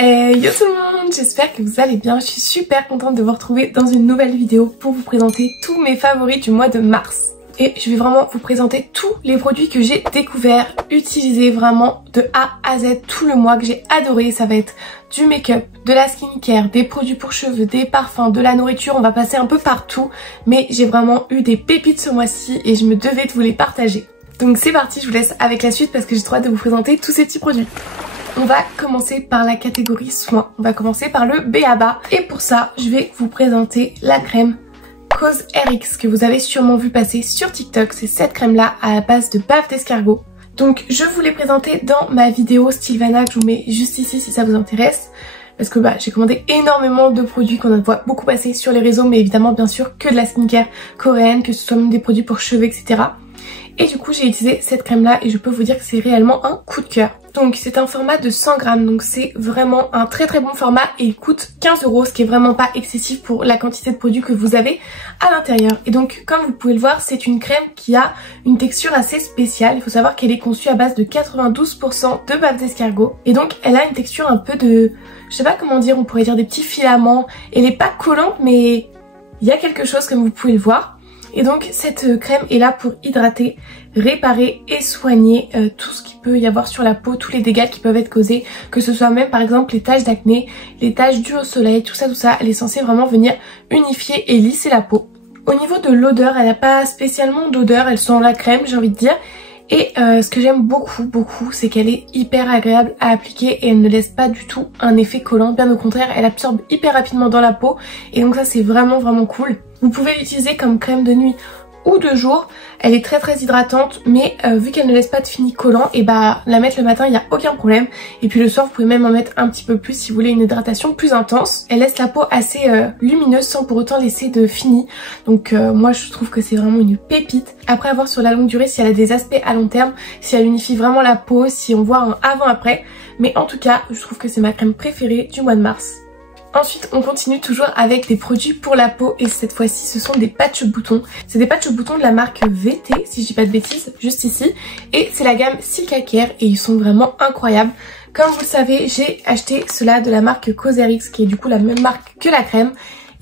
Yo tout le monde, j'espère que vous allez bien. Je suis super contente de vous retrouver dans une nouvelle vidéo pour vous présenter tous mes favoris du mois de mars. Et je vais vraiment vous présenter tous les produits que j'ai découverts, utilisés vraiment de A à Z tout le mois, que j'ai adoré. Ça va être du make-up, de la skincare, des produits pour cheveux, des parfums, de la nourriture, on va passer un peu partout. Mais j'ai vraiment eu des pépites ce mois-ci et je me devais de vous les partager. Donc c'est parti, je vous laisse avec la suite parce que j'ai trop hâte de vous présenter tous ces petits produits. On va commencer par la catégorie soins, on va commencer par le B.A.B.A. Et pour ça, je vais vous présenter la crème COSRX que vous avez sûrement vu passer sur TikTok. C'est cette crème là à la base de bave d'escargot. Donc je vous l'ai présentée dans ma vidéo Stylevana que je vous mets juste ici si ça vous intéresse. Parce que j'ai commandé énormément de produits qu'on en voit beaucoup passer sur les réseaux, mais évidemment bien sûr que de la skincare coréenne, que ce soit même des produits pour cheveux, etc. Et du coup j'ai utilisé cette crème là et je peux vous dire que c'est réellement un coup de cœur. Donc c'est un format de 100 grammes, donc c'est vraiment un très très bon format et il coûte 15 €, ce qui est vraiment pas excessif pour la quantité de produits que vous avez à l'intérieur. Et donc comme vous pouvez le voir, c'est une crème qui a une texture assez spéciale. Il faut savoir qu'elle est conçue à base de 92% de bave d'escargot. Et donc elle a une texture un peu de, je sais pas comment dire, on pourrait dire des petits filaments. Elle est pas collante mais il y a quelque chose comme vous pouvez le voir. Et donc cette crème est là pour hydrater, réparer et soigner tout ce qu'il peut y avoir sur la peau, tous les dégâts qui peuvent être causés, que ce soit même par exemple les taches d'acné, les taches dues au soleil, tout ça, elle est censée vraiment venir unifier et lisser la peau. Au niveau de l'odeur, elle n'a pas spécialement d'odeur, elle sent la crème j'ai envie de dire. Et ce que j'aime beaucoup, c'est qu'elle est hyper agréable à appliquer et elle ne laisse pas du tout un effet collant. Bien au contraire, elle absorbe hyper rapidement dans la peau et donc ça c'est vraiment cool. Vous pouvez l'utiliser comme crème de nuit ou de jour. Elle est très hydratante, mais vu qu'elle ne laisse pas de fini collant, et la mettre le matin il n'y a aucun problème. Et puis le soir vous pouvez même en mettre un petit peu plus si vous voulez une hydratation plus intense. Elle laisse la peau assez lumineuse sans pour autant laisser de fini. Donc moi je trouve que c'est vraiment une pépite. Après à voir sur la longue durée si elle a des aspects à long terme, si elle unifie vraiment la peau, si on voit un avant-après. Mais en tout cas je trouve que c'est ma crème préférée du mois de mars. Ensuite on continue toujours avec des produits pour la peau et cette fois-ci ce sont des patchs boutons. C'est des patchs boutons de la marque VT si je dis pas de bêtises, juste ici. Et c'est la gamme Silka Care et ils sont vraiment incroyables. Comme vous le savez, j'ai acheté ceux-là de la marque COSRX qui est du coup la même marque que la crème.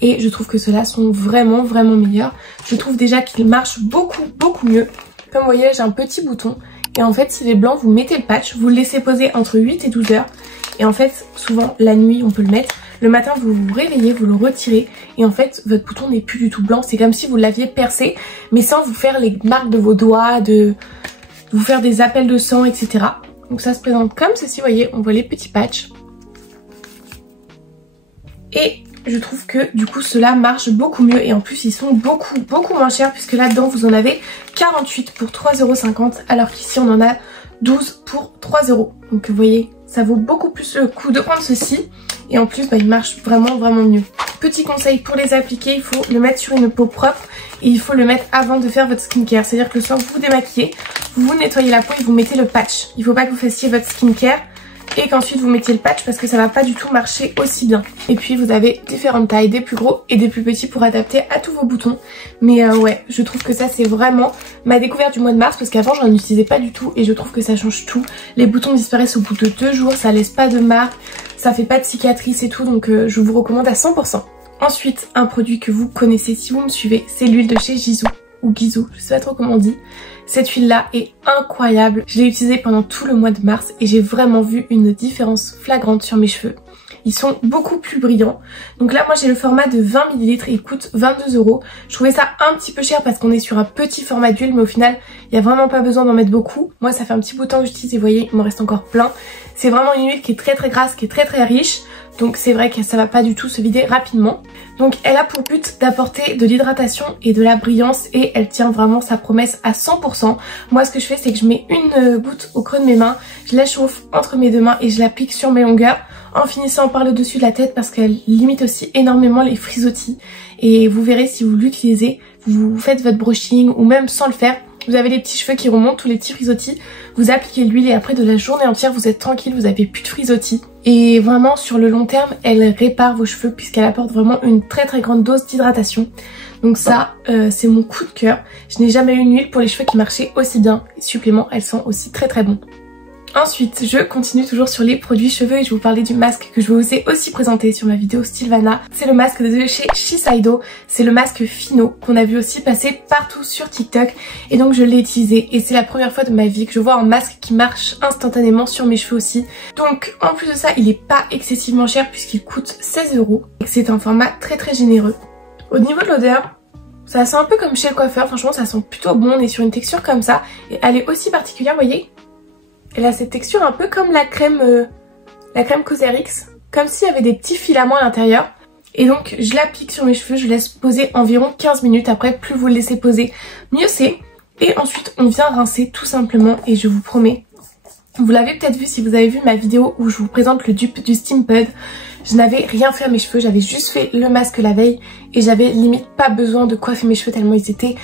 Et je trouve que ceux-là sont vraiment meilleurs. Je trouve déjà qu'ils marchent beaucoup mieux. Comme vous voyez j'ai un petit bouton et en fait s'il est blanc vous mettez le patch, vous le laissez poser entre 8 et 12 heures. Et en fait souvent la nuit on peut le mettre. Le matin vous vous réveillez, vous le retirez et en fait votre bouton n'est plus du tout blanc. C'est comme si vous l'aviez percé mais sans vous faire les marques de vos doigts, de vous faire des appels de sang, etc. Donc ça se présente comme ceci, vous voyez, on voit les petits patchs. Et je trouve que du coup cela marche beaucoup mieux et en plus ils sont beaucoup moins chers puisque là-dedans vous en avez 48 pour 3,50 € alors qu'ici on en a 12 pour 3 €. Donc vous voyez, ça vaut beaucoup plus le coup de prendre ceci. Et en plus il marche vraiment mieux. Petit conseil pour les appliquer, il faut le mettre sur une peau propre et il faut le mettre avant de faire votre skincare. C'est à dire que le soir vous vous démaquillez, vous nettoyez la peau et vous mettez le patch. Il faut pas que vous fassiez votre skincare et qu'ensuite vous mettiez le patch parce que ça va pas du tout marcher aussi bien. Et puis vous avez différentes tailles, des plus gros et des plus petits pour adapter à tous vos boutons. Mais ouais, je trouve que ça c'est vraiment ma découverte du mois de mars parce qu'avant j'en utilisais pas du tout et je trouve que ça change tout. Les boutons disparaissent au bout de 2 jours, ça laisse pas de marque, ça fait pas de cicatrices et tout, donc je vous recommande à 100%. Ensuite, un produit que vous connaissez si vous me suivez, c'est l'huile de chez Gisou ou Guizou, je sais pas trop comment on dit. Cette huile là est incroyable, je l'ai utilisée pendant tout le mois de mars et j'ai vraiment vu une différence flagrante sur mes cheveux. Ils sont beaucoup plus brillants. Donc là moi j'ai le format de 20 ml et il coûte 22 €. Je trouvais ça un petit peu cher parce qu'on est sur un petit format d'huile mais au final il n'y a vraiment pas besoin d'en mettre beaucoup. Moi ça fait un petit bout de temps que j'utilise et vous voyez il m'en reste encore plein. C'est vraiment une huile qui est très grasse, qui est très riche. Donc c'est vrai que ça va pas du tout se vider rapidement. Donc elle a pour but d'apporter de l'hydratation et de la brillance et elle tient vraiment sa promesse à 100%. Moi ce que je fais c'est que je mets une goutte au creux de mes mains, je la chauffe entre mes deux mains et je l'applique sur mes longueurs en finissant par le dessus de la tête parce qu'elle limite aussi énormément les frisottis. Et vous verrez si vous l'utilisez, vous faites votre brushing ou même sans le faire, vous avez les petits cheveux qui remontent, tous les petits frisottis, vous appliquez l'huile et après de la journée entière vous êtes tranquille, vous avez plus de frisottis. Et vraiment sur le long terme elle répare vos cheveux puisqu'elle apporte vraiment une très grande dose d'hydratation. Donc ça c'est mon coup de cœur. Je n'ai jamais eu une huile pour les cheveux qui marchait aussi bien. Les suppléments elles sont aussi très bon. Ensuite, je continue toujours sur les produits cheveux et je vais vous parler du masque que je vous ai aussi présenté sur ma vidéo Sylvana. C'est le masque de chez Shiseido, c'est le masque Fino qu'on a vu aussi passer partout sur TikTok et donc je l'ai utilisé et c'est la première fois de ma vie que je vois un masque qui marche instantanément sur mes cheveux aussi. Donc en plus de ça, il est pas excessivement cher puisqu'il coûte 16 € et c'est un format très généreux. Au niveau de l'odeur, ça sent un peu comme chez le coiffeur, franchement ça sent plutôt bon, on est sur une texture comme ça et elle est aussi particulière, vous voyez. Elle a cette texture un peu comme la crème Cosrx, comme s'il y avait des petits filaments à l'intérieur. Et donc je l'applique sur mes cheveux, je laisse poser environ 15 minutes. Après, plus vous le laissez poser, mieux c'est. Et ensuite on vient rincer tout simplement et je vous promets, vous l'avez peut-être vu si vous avez vu ma vidéo où je vous présente le dupe du Steampud. Je n'avais rien fait à mes cheveux, j'avais juste fait le masque la veille et j'avais limite pas besoin de coiffer mes cheveux tellement ils étaient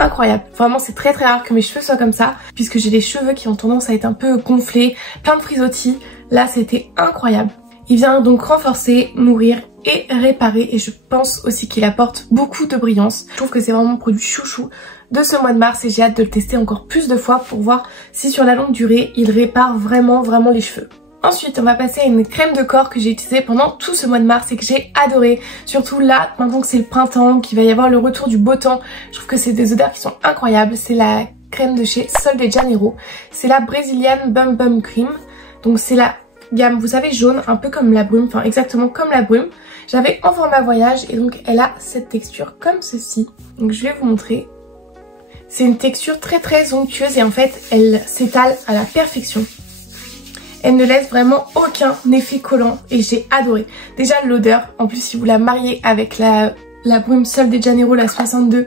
incroyable. Vraiment c'est très rare que mes cheveux soient comme ça puisque j'ai des cheveux qui ont tendance à être un peu gonflés, plein de frisottis. Là c'était incroyable. Il vient donc renforcer, nourrir et réparer et je pense aussi qu'il apporte beaucoup de brillance. Je trouve que c'est vraiment mon produit chouchou de ce mois de mars et j'ai hâte de le tester encore plus de fois pour voir si sur la longue durée il répare vraiment les cheveux. Ensuite on va passer à une crème de corps que j'ai utilisée pendant tout ce mois de mars et que j'ai adoré. Surtout là, maintenant que c'est le printemps, qu'il va y avoir le retour du beau temps, je trouve que c'est des odeurs qui sont incroyables. C'est la crème de chez Sol de Janeiro. C'est la Brazilian Bum Bum Cream. Donc c'est la gamme, vous savez, jaune, un peu comme la brume, enfin exactement comme la brume. J'avais en format voyage et donc elle a cette texture comme ceci. Donc je vais vous montrer. C'est une texture très onctueuse et en fait elle s'étale à la perfection. Elle ne laisse vraiment aucun effet collant et j'ai adoré. Déjà l'odeur, en plus si vous la mariez avec la brume Sol de Janeiro, la 62,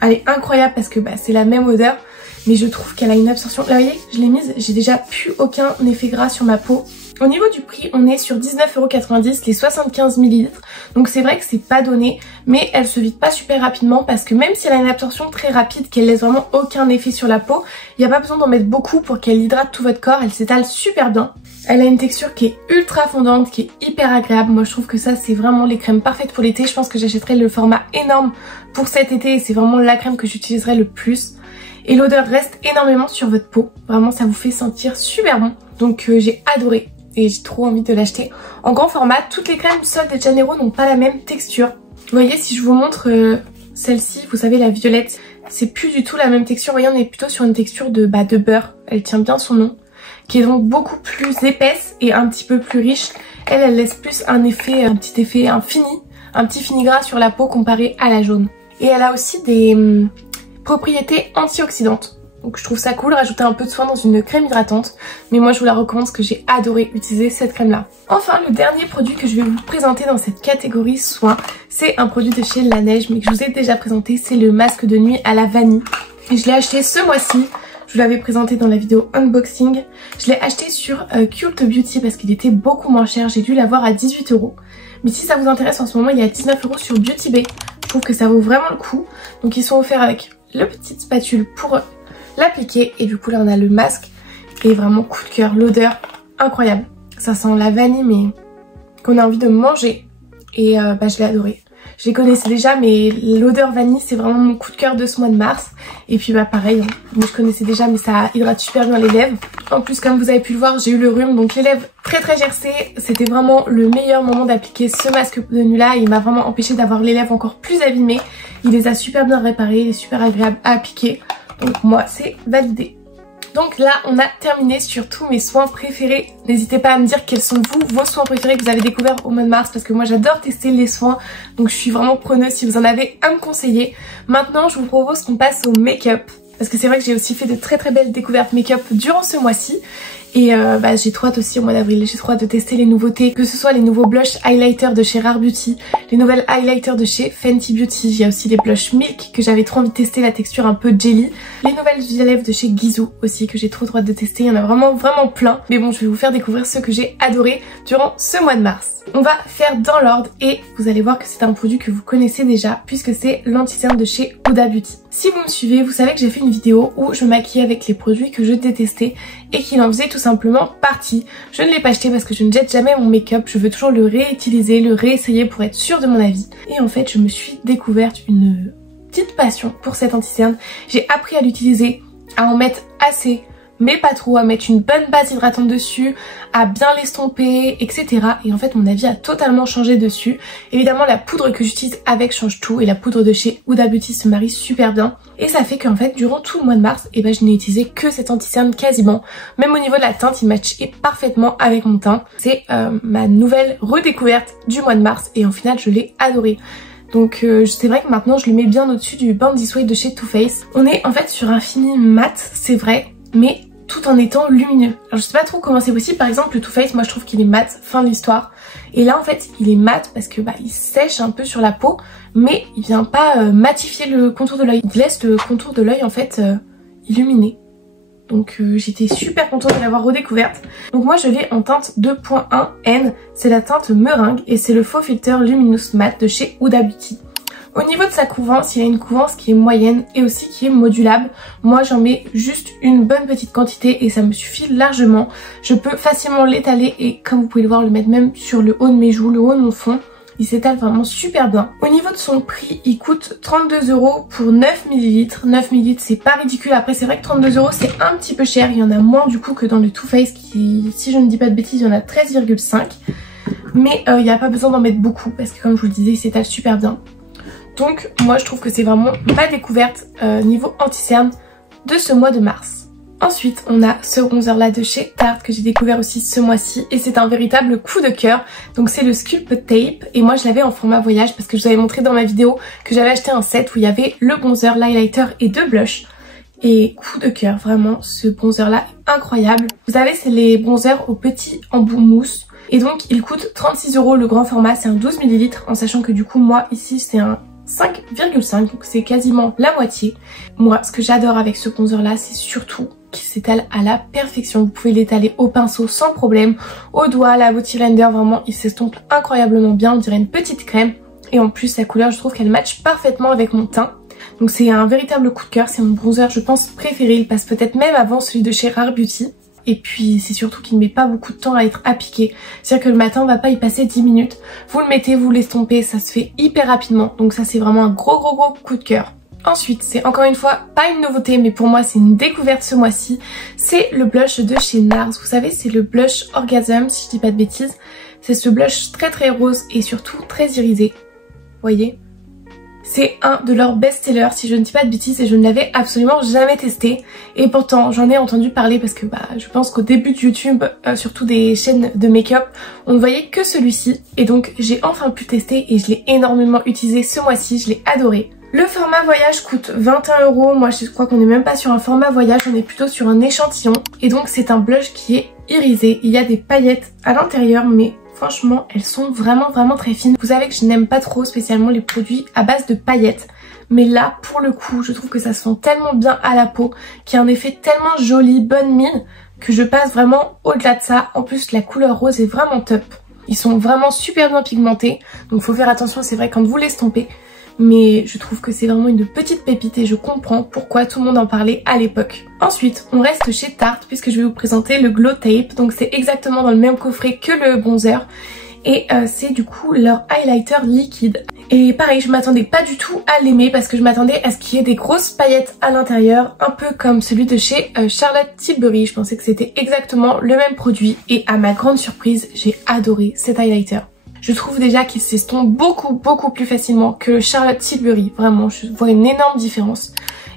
elle est incroyable parce que c'est la même odeur. Mais je trouve qu'elle a une absorption. Là vous voyez, je l'ai mise, j'ai déjà plus aucun effet gras sur ma peau. Au niveau du prix, on est sur 19,90 € les 75 ml. Donc c'est vrai que c'est pas donné, mais elle se vide pas super rapidement parce que même si elle a une absorption très rapide, qu'elle laisse vraiment aucun effet sur la peau, il n'y a pas besoin d'en mettre beaucoup pour qu'elle hydrate tout votre corps, elle s'étale super bien. Elle a une texture qui est ultra fondante, qui est hyper agréable. Moi je trouve que ça c'est vraiment les crèmes parfaites pour l'été. Je pense que j'achèterai le format énorme pour cet été et c'est vraiment la crème que j'utiliserai le plus. Et l'odeur reste énormément sur votre peau. Vraiment ça vous fait sentir super bon. Donc j'ai adoré. Et j'ai trop envie de l'acheter en grand format. Toutes les crèmes Sol de Janeiro n'ont pas la même texture. Vous voyez, si je vous montre celle-ci, vous savez la violette, c'est plus du tout la même texture. Vous voyez, on est plutôt sur une texture de beurre. Elle tient bien son nom. Qui est donc beaucoup plus épaisse et un petit peu plus riche. Elle laisse plus un petit effet, un petit fini gras sur la peau comparé à la jaune. Et elle a aussi des propriétés antioxydantes. Donc je trouve ça cool, rajouter un peu de soin dans une crème hydratante. Mais moi je vous la recommande parce que j'ai adoré utiliser cette crème là. Enfin le dernier produit que je vais vous présenter dans cette catégorie soins, c'est un produit de chez Laneige mais que je vous ai déjà présenté, c'est le masque de nuit à la vanille. Et je l'ai acheté ce mois-ci, je vous l'avais présenté dans la vidéo unboxing. Je l'ai acheté sur Cult Beauty parce qu'il était beaucoup moins cher, j'ai dû l'avoir à 18 €. Mais si ça vous intéresse en ce moment, il y a 19 € sur Beauty Bay. Je trouve que ça vaut vraiment le coup. Donc ils sont offerts avec le petite spatule pour l'appliquer et du coup là on a le masque et vraiment coup de cœur, l'odeur incroyable, ça sent la vanille mais qu'on a envie de manger et je l'ai adoré. Je les connaissais déjà mais l'odeur vanille c'est vraiment mon coup de cœur de ce mois de mars et puis pareil, hein, moi je connaissais déjà mais ça hydrate super bien les lèvres. En plus comme vous avez pu le voir j'ai eu le rhume donc les lèvres très gercées, c'était vraiment le meilleur moment d'appliquer ce masque de nuit là, il m'a vraiment empêché d'avoir les lèvres encore plus abîmées, il les a super bien réparées, il est super agréable à appliquer. Donc moi c'est validé. Donc là on a terminé sur tous mes soins préférés. N'hésitez pas à me dire quels sont vos soins préférés que vous avez découverts au mois de mars parce que moi j'adore tester les soins. Donc je suis vraiment preneuse si vous en avez à me conseiller. Maintenant je vous propose qu'on passe au make-up. Parce que c'est vrai que j'ai aussi fait de très belles découvertes make-up durant ce mois-ci. Et j'ai trop hâte aussi au mois d'avril, j'ai trop hâte de tester les nouveautés, que ce soit les nouveaux blush highlighters de chez Rare Beauty, les nouvelles highlighters de chez Fenty Beauty, il y a aussi les blush Milk que j'avais trop envie de tester, la texture un peu jelly, les nouvelles huiles à lèvres de chez Gisou aussi que j'ai trop hâte de tester, il y en a vraiment plein, mais bon je vais vous faire découvrir ceux que j'ai adoré durant ce mois de mars. On va faire dans l'ordre et vous allez voir que c'est un produit que vous connaissez déjà puisque c'est l'anti-cerne de chez Huda Beauty. Si vous me suivez, vous savez que j'ai fait une vidéo où je maquillais avec les produits que je détestais et qu'il en faisait tout simplement partie. Je ne l'ai pas acheté parce que je ne jette jamais mon make-up, je veux toujours le réutiliser, le réessayer pour être sûre de mon avis. Et en fait, je me suis découverte une petite passion pour cet anti-cerne. J'ai appris à l'utiliser, à en mettre assez, mais pas trop, à mettre une bonne base hydratante dessus, à bien l'estomper, etc. Et en fait mon avis a totalement changé dessus. Évidemment la poudre que j'utilise avec change tout et la poudre de chez Huda Beauty se marie super bien. Et ça fait qu'en fait durant tout le mois de mars, et ben je n'ai utilisé que cet anti-cerne quasiment. Même au niveau de la teinte il matchait parfaitement avec mon teint. C'est ma nouvelle redécouverte du mois de mars et en final je l'ai adoré. Donc c'est vrai que maintenant je le mets bien au-dessus du Born This Way de chez Too Faced. On est en fait sur un fini mat, c'est vrai, mais tout en étant lumineux. Alors je sais pas trop comment c'est possible, par exemple le Too Faced, moi je trouve qu'il est mat, fin de l'histoire. Et là en fait il est mat parce que il sèche un peu sur la peau, mais il vient pas matifier le contour de l'œil. Il laisse le contour de l'œil en fait illuminé. Donc j'étais super contente de l'avoir redécouverte. Donc moi je l'ai en teinte 2.1 N, c'est la teinte meringue et c'est le faux filter Luminous Matte de chez Huda Beauty. Au niveau de sa couvrance, il y a une couvrance qui est moyenne et aussi qui est modulable. Moi j'en mets juste une bonne petite quantité et ça me suffit largement. Je peux facilement l'étaler et comme vous pouvez le voir, le mettre même sur le haut de mes joues, le haut de mon front. Il s'étale vraiment super bien. Au niveau de son prix, il coûte 32 € pour 9 ml. 9 ml c'est pas ridicule. Après c'est vrai que 32 € c'est un petit peu cher. Il y en a moins du coup que dans le Too Faced qui, si je ne dis pas de bêtises, il y en a 13,5. Mais il n'y a pas besoin d'en mettre beaucoup parce que comme je vous le disais, il s'étale super bien. Donc moi je trouve que c'est vraiment ma découverte niveau anti-cerne de ce mois de mars. Ensuite, on a ce bronzer là de chez Tarte que j'ai découvert aussi ce mois-ci et c'est un véritable coup de cœur. Donc c'est le Sculpt Tape et moi je l'avais en format voyage parce que je vous avais montré dans ma vidéo que j'avais acheté un set où il y avait le bronzer, l'highlighter et 2 blushs. Et coup de cœur, vraiment ce bronzer là est incroyable. Vous savez, c'est les bronzers au petit embout mousse et donc il coûte 36 € le grand format, c'est un 12 ml en sachant que du coup moi ici c'est un 5,5, donc c'est quasiment la moitié. Moi ce que j'adore avec ce bronzer là c'est surtout qui s'étale à la perfection. Vous pouvez l'étaler au pinceau sans problème, au doigt, la Beauty Blender, vraiment il s'estompe incroyablement bien, on dirait une petite crème. Et en plus sa couleur je trouve qu'elle matche parfaitement avec mon teint. Donc c'est un véritable coup de cœur, c'est mon bronzer je pense préféré, il passe peut-être même avant celui de chez Rare Beauty. Et puis c'est surtout qu'il ne met pas beaucoup de temps à être appliqué. C'est-à-dire que le matin on va pas y passer 10 minutes. Vous le mettez, vous l'estompez, ça se fait hyper rapidement. Donc ça c'est vraiment un gros coup de cœur. Ensuite, c'est encore une fois pas une nouveauté mais pour moi c'est une découverte ce mois-ci. C'est le blush de chez NARS. Vous savez c'est le blush Orgasm si je dis pas de bêtises. C'est ce blush très rose et surtout très irisé. Vous voyez ? C'est un de leurs best-sellers si je ne dis pas de bêtises et je ne l'avais absolument jamais testé. Et pourtant j'en ai entendu parler parce que je pense qu'au début de YouTube, surtout des chaînes de make-up, on ne voyait que celui-ci. Et donc j'ai enfin pu tester et je l'ai énormément utilisé ce mois-ci, je l'ai adoré. Le format voyage coûte 21 €, moi je crois qu'on n'est même pas sur un format voyage, on est plutôt sur un échantillon. Et donc c'est un blush qui est irisé, il y a des paillettes à l'intérieur mais franchement elles sont vraiment très fines. Vous savez que je n'aime pas trop spécialement les produits à base de paillettes. Mais là pour le coup je trouve que ça se sent tellement bien à la peau, qu'il y a un effet tellement joli, bonne mine, que je passe vraiment au-delà de ça. En plus la couleur rose est vraiment top. Ils sont vraiment super bien pigmentés, donc faut faire attention c'est vrai quand vous l'estompez. Mais je trouve que c'est vraiment une petite pépite et je comprends pourquoi tout le monde en parlait à l'époque. Ensuite, on reste chez Tarte puisque je vais vous présenter le Glow Tape. Donc c'est exactement dans le même coffret que le bronzer. Et c'est du coup leur highlighter liquide. Et pareil, je m'attendais pas du tout à l'aimer parce que je m'attendais à ce qu'il y ait des grosses paillettes à l'intérieur, un peu comme celui de chez Charlotte Tilbury. Je pensais que c'était exactement le même produit et à ma grande surprise, j'ai adoré cet highlighter. Je trouve déjà qu'il s'estompe beaucoup plus facilement que le Charlotte Tilbury. Vraiment, je vois une énorme différence.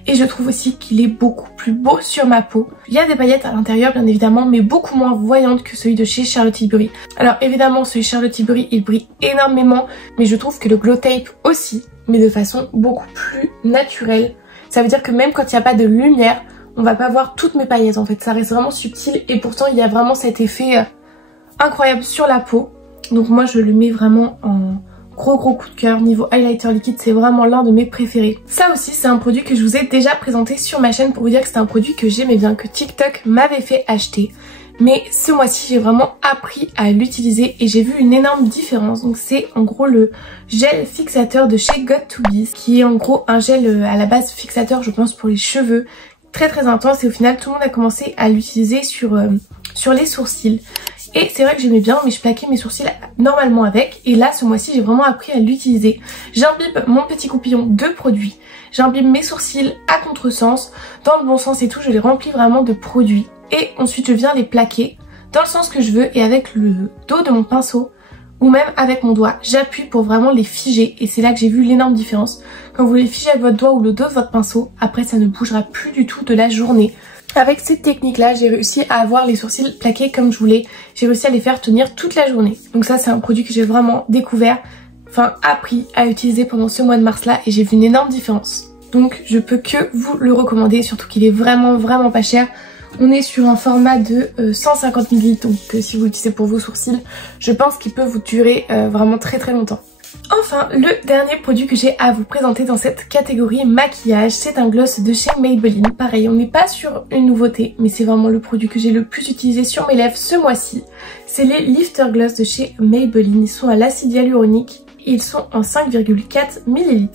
Et je trouve aussi qu'il est beaucoup plus beau sur ma peau. Il y a des paillettes à l'intérieur bien évidemment, mais beaucoup moins voyantes que celui de chez Charlotte Tilbury. Alors évidemment, celui de Charlotte Tilbury, il brille énormément, mais je trouve que le Glow Tape aussi, mais de façon beaucoup plus naturelle. Ça veut dire que même quand il n'y a pas de lumière, on va pas voir toutes mes paillettes en fait. Ça reste vraiment subtil et pourtant il y a vraiment cet effet incroyable sur la peau. Donc moi je le mets vraiment en gros coup de cœur. Niveau highlighter liquide c'est vraiment l'un de mes préférés. Ça aussi c'est un produit que je vous ai déjà présenté sur ma chaîne pour vous dire que c'est un produit que j'aimais bien, que TikTok m'avait fait acheter. Mais ce mois-ci j'ai vraiment appris à l'utiliser et j'ai vu une énorme différence. Donc c'est en gros le gel fixateur de chez Got2b, qui est en gros un gel à la base fixateur je pense pour les cheveux, très intense, et au final tout le monde a commencé à l'utiliser sur les sourcils. Et c'est vrai que j'aimais bien mais je plaquais mes sourcils normalement avec, et là ce mois-ci j'ai vraiment appris à l'utiliser. J'imbibe mon petit coupillon de produits, j'imbibe mes sourcils à contresens, dans le bon sens et tout, je les remplis vraiment de produits. et ensuite je viens les plaquer dans le sens que je veux et avec le dos de mon pinceau ou même avec mon doigt, j'appuie pour vraiment les figer et c'est là que j'ai vu l'énorme différence. Quand vous les figez avec votre doigt ou le dos de votre pinceau, après ça ne bougera plus du tout de la journée. Avec cette technique là, j'ai réussi à avoir les sourcils plaqués comme je voulais, j'ai réussi à les faire tenir toute la journée. Donc ça c'est un produit que j'ai vraiment découvert, enfin appris à utiliser pendant ce mois de mars là et j'ai vu une énorme différence. Donc je peux que vous le recommander, surtout qu'il est vraiment pas cher. On est sur un format de 150 ml, donc si vous l'utilisez pour vos sourcils, je pense qu'il peut vous durer vraiment très longtemps. Enfin, le dernier produit que j'ai à vous présenter dans cette catégorie maquillage, c'est un gloss de chez Maybelline. Pareil, on n'est pas sur une nouveauté, mais c'est vraiment le produit que j'ai le plus utilisé sur mes lèvres ce mois-ci. C'est les Lifter Gloss de chez Maybelline, ils sont à l'acide hyaluronique, ils sont en 5,4 ml.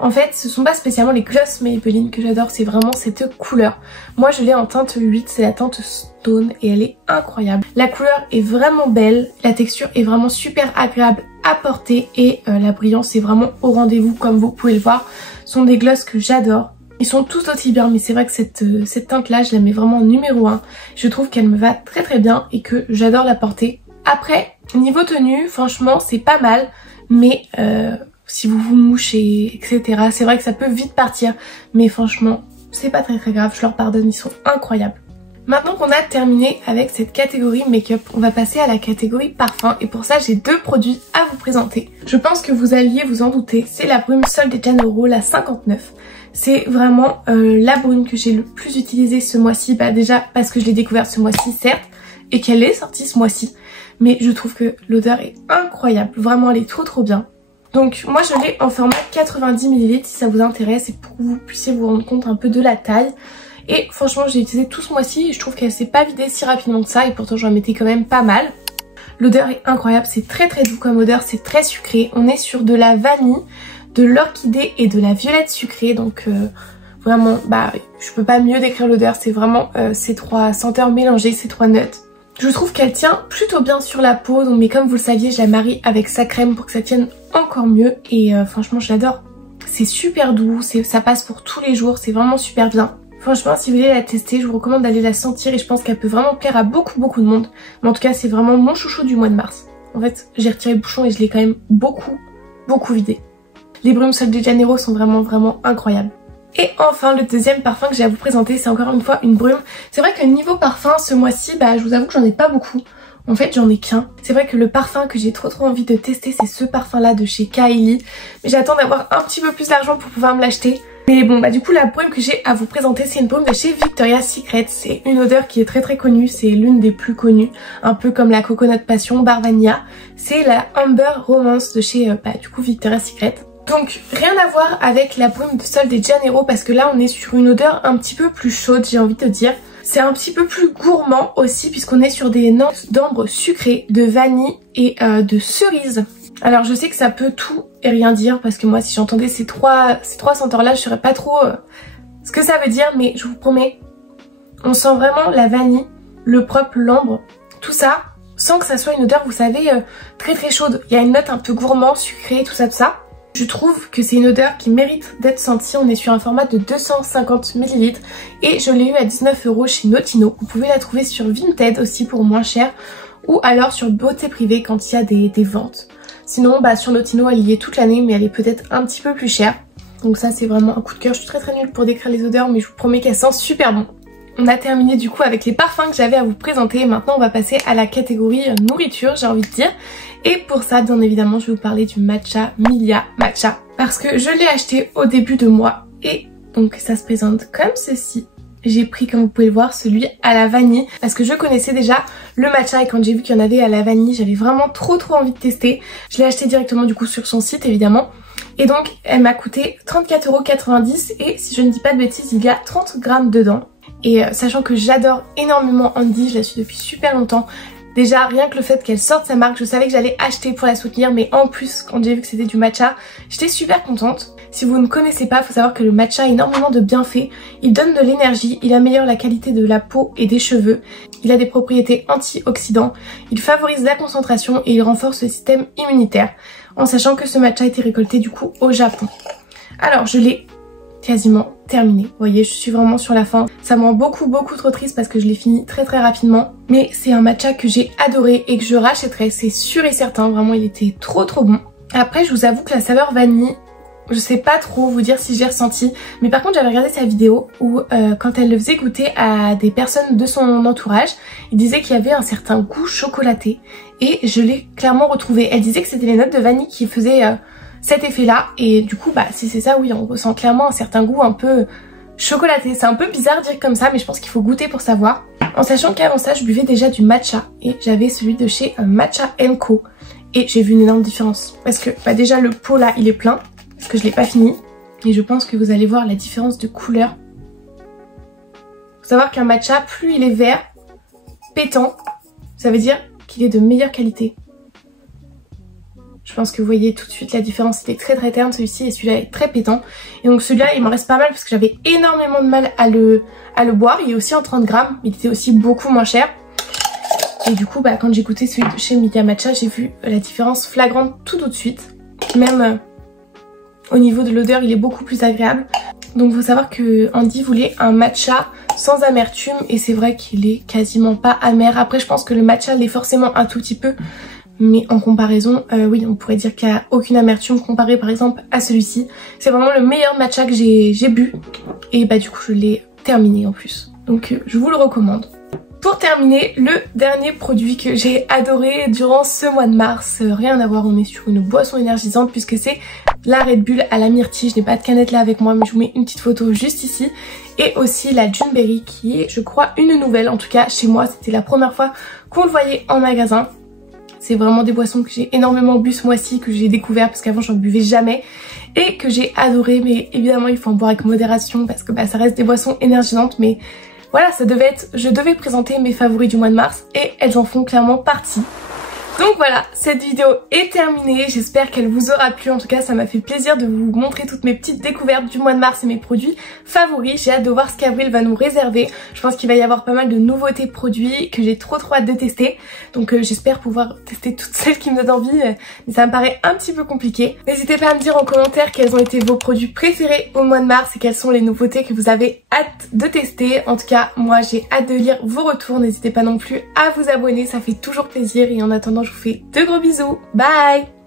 En fait, ce sont pas spécialement les gloss Maybelline que j'adore, c'est vraiment cette couleur. Moi, je l'ai en teinte 8, c'est la teinte Stone et elle est incroyable. La couleur est vraiment belle, la texture est vraiment super agréable à porter et la brillance est vraiment au rendez-vous comme vous pouvez le voir. Ce sont des gloss que j'adore. Ils sont tous aussi bien, mais c'est vrai que cette teinte-là, je la mets vraiment en numéro 1. Je trouve qu'elle me va très bien et que j'adore la porter. Après, niveau tenue, franchement, c'est pas mal, mais si vous vous mouchez, etc. c'est vrai que ça peut vite partir, mais franchement, c'est pas très grave, je leur pardonne, ils sont incroyables. Maintenant qu'on a terminé avec cette catégorie make-up, on va passer à la catégorie parfum et pour ça j'ai deux produits à vous présenter. Je pense que vous alliez vous en douter, c'est la brume Sol de Janeiro, la 59. C'est vraiment la brume que j'ai le plus utilisée ce mois-ci, bah déjà parce que je l'ai découverte ce mois-ci certes, et qu'elle est sortie ce mois-ci, mais je trouve que l'odeur est incroyable, vraiment elle est trop bien. Donc moi je l'ai en format 90 ml si ça vous intéresse et pour que vous puissiez vous rendre compte un peu de la taille. Et franchement j'ai utilisé tout ce mois-ci et je trouve qu'elle s'est pas vidée si rapidement que ça et pourtant j'en mettais quand même pas mal. L'odeur est incroyable, c'est très doux comme odeur, c'est très sucré. On est sur de la vanille, de l'orchidée et de la violette sucrée donc vraiment bah je peux pas mieux décrire l'odeur, c'est vraiment ces trois senteurs mélangées, ces trois notes. Je trouve qu'elle tient plutôt bien sur la peau, donc, mais comme vous le saviez, je la marie avec sa crème pour que ça tienne encore mieux et franchement je l'adore. C'est super doux, ça passe pour tous les jours, c'est vraiment super bien. Franchement si vous voulez la tester, je vous recommande d'aller la sentir et je pense qu'elle peut vraiment plaire à beaucoup de monde. Mais en tout cas c'est vraiment mon chouchou du mois de mars. En fait j'ai retiré le bouchon et je l'ai quand même beaucoup vidé. Les brumes Sol de Janeiro sont vraiment incroyables. Et enfin le deuxième parfum que j'ai à vous présenter, c'est encore une fois une brume. C'est vrai que niveau parfum ce mois-ci, bah je vous avoue que j'en ai pas beaucoup. En fait j'en ai qu'un. C'est vrai que le parfum que j'ai trop envie de tester c'est ce parfum là de chez Kylie. Mais j'attends d'avoir un petit peu plus d'argent pour pouvoir me l'acheter. Mais bon bah du coup la brume que j'ai à vous présenter c'est une brume de chez Victoria's Secret. C'est une odeur qui est très connue, c'est l'une des plus connues. Un peu comme la Coconut Passion, Barvania. C'est la Amber Romance de chez du coup Victoria's Secret. Donc rien à voir avec la brume de Sol de Janeiro parce que là on est sur une odeur un petit peu plus chaude j'ai envie de dire. C'est un petit peu plus gourmand aussi puisqu'on est sur des notes d'ambre sucrées, de vanille et de cerise. Alors je sais que ça peut tout et rien dire parce que moi si j'entendais ces trois senteurs là je saurais pas trop ce que ça veut dire, mais je vous promets on sent vraiment la vanille, le propre, l'ambre, tout ça sans que ça soit une odeur vous savez très chaude. Il y a une note un peu gourmand, sucrée, tout ça. Je trouve que c'est une odeur qui mérite d'être sentie. On est sur un format de 250 ml et je l'ai eu à 19 € chez Notino. Vous pouvez la trouver sur Vinted aussi pour moins cher ou alors sur Beauté Privée quand il y a des ventes. Sinon bah sur Notino elle y est toute l'année mais elle est peut-être un petit peu plus chère. Donc ça c'est vraiment un coup de cœur. Je suis très nulle pour décrire les odeurs mais je vous promets qu'elle sent super bon. On a terminé du coup avec les parfums que j'avais à vous présenter. Maintenant on va passer à la catégorie nourriture j'ai envie de dire. Et pour ça bien évidemment je vais vous parler du matcha Milia Matcha. Parce que je l'ai acheté au début de mois et donc ça se présente comme ceci. J'ai pris comme vous pouvez le voir celui à la vanille parce que je connaissais déjà le matcha et quand j'ai vu qu'il y en avait à la vanille j'avais vraiment trop envie de tester. Je l'ai acheté directement du coup sur son site évidemment. Et donc elle m'a coûté 34,90 € et si je ne dis pas de bêtises il y a 30 grammes dedans. Et sachant que j'adore énormément Andy, je la suis depuis super longtemps. Déjà rien que le fait qu'elle sorte sa marque, je savais que j'allais acheter pour la soutenir mais en plus quand j'ai vu que c'était du matcha, j'étais super contente. Si vous ne connaissez pas, il faut savoir que le matcha a énormément de bienfaits. Il donne de l'énergie, il améliore la qualité de la peau et des cheveux. Il a des propriétés antioxydants, il favorise la concentration et il renforce le système immunitaire. En sachant que ce matcha a été récolté du coup au Japon. Alors je l'ai quasiment terminé. Vous voyez, je suis vraiment sur la fin. Ça me rend beaucoup trop triste parce que je l'ai fini très rapidement. Mais c'est un matcha que j'ai adoré et que je rachèterai, c'est sûr et certain. Vraiment, il était trop bon. Après, je vous avoue que la saveur vanille, je sais pas trop vous dire si j'ai ressenti, mais par contre j'avais regardé sa vidéo où quand elle le faisait goûter à des personnes de son entourage, il disait qu'il y avait un certain goût chocolaté et je l'ai clairement retrouvé. Elle disait que c'était les notes de vanille qui faisaient cet effet là et du coup bah si c'est ça, oui, on ressent clairement un certain goût un peu chocolaté. C'est un peu bizarre de dire comme ça mais je pense qu'il faut goûter pour savoir. En sachant qu'avant ça je buvais déjà du matcha et j'avais celui de chez Matcha & Co et j'ai vu une énorme différence parce que bah, déjà le pot là il est plein parce que je l'ai pas fini et je pense que vous allez voir la différence de couleur. Faut savoir qu'un matcha, plus il est vert, pétant, ça veut dire qu'il est de meilleure qualité. Je pense que vous voyez tout de suite la différence, il est très terne celui-ci et celui-là est très pétant. Et donc celui-là il m'en reste pas mal parce que j'avais énormément de mal à le boire. Il est aussi en 30 grammes, il était aussi beaucoup moins cher. Et du coup bah, quand j'ai goûté celui de chez Media Matcha, j'ai vu la différence flagrante tout de suite. Même au niveau de l'odeur il est beaucoup plus agréable. Donc faut savoir que Andy voulait un matcha sans amertume et c'est vrai qu'il est quasiment pas amer. Après je pense que le matcha l'est forcément un tout petit peu. Mais en comparaison, oui, on pourrait dire qu'il n'y a aucune amertume comparé par exemple à celui-ci. C'est vraiment le meilleur matcha que j'ai bu. Et bah du coup je l'ai terminé en plus. Donc je vous le recommande. Pour terminer, le dernier produit que j'ai adoré durant ce mois de mars, rien à voir, on est sur une boisson énergisante puisque c'est la Red Bull à la myrtille. Je n'ai pas de canette là avec moi mais je vous mets une petite photo juste ici. Et aussi la Juneberry qui est je crois une nouvelle, en tout cas chez moi c'était la première fois qu'on le voyait en magasin. C'est vraiment des boissons que j'ai énormément bu ce mois-ci, que j'ai découvert parce qu'avant j'en buvais jamais et que j'ai adoré. Mais évidemment il faut en boire avec modération parce que bah, ça reste des boissons énergisantes. Mais voilà, ça devait être, je devais présenter mes favoris du mois de mars et elles en font clairement partie. Donc voilà, cette vidéo est terminée, j'espère qu'elle vous aura plu. En tout cas ça m'a fait plaisir de vous montrer toutes mes petites découvertes du mois de mars et mes produits favoris. J'ai hâte de voir ce qu'Avril va nous réserver. Je pense qu'il va y avoir pas mal de nouveautés produits que j'ai trop hâte de tester. Donc j'espère pouvoir tester toutes celles qui me donnent envie, mais ça me paraît un petit peu compliqué. N'hésitez pas à me dire en commentaire quels ont été vos produits préférés au mois de mars et quelles sont les nouveautés que vous avez hâte de tester. En tout cas moi j'ai hâte de lire vos retours, n'hésitez pas non plus à vous abonner, ça fait toujours plaisir et en attendant je vous fais de gros bisous, bye!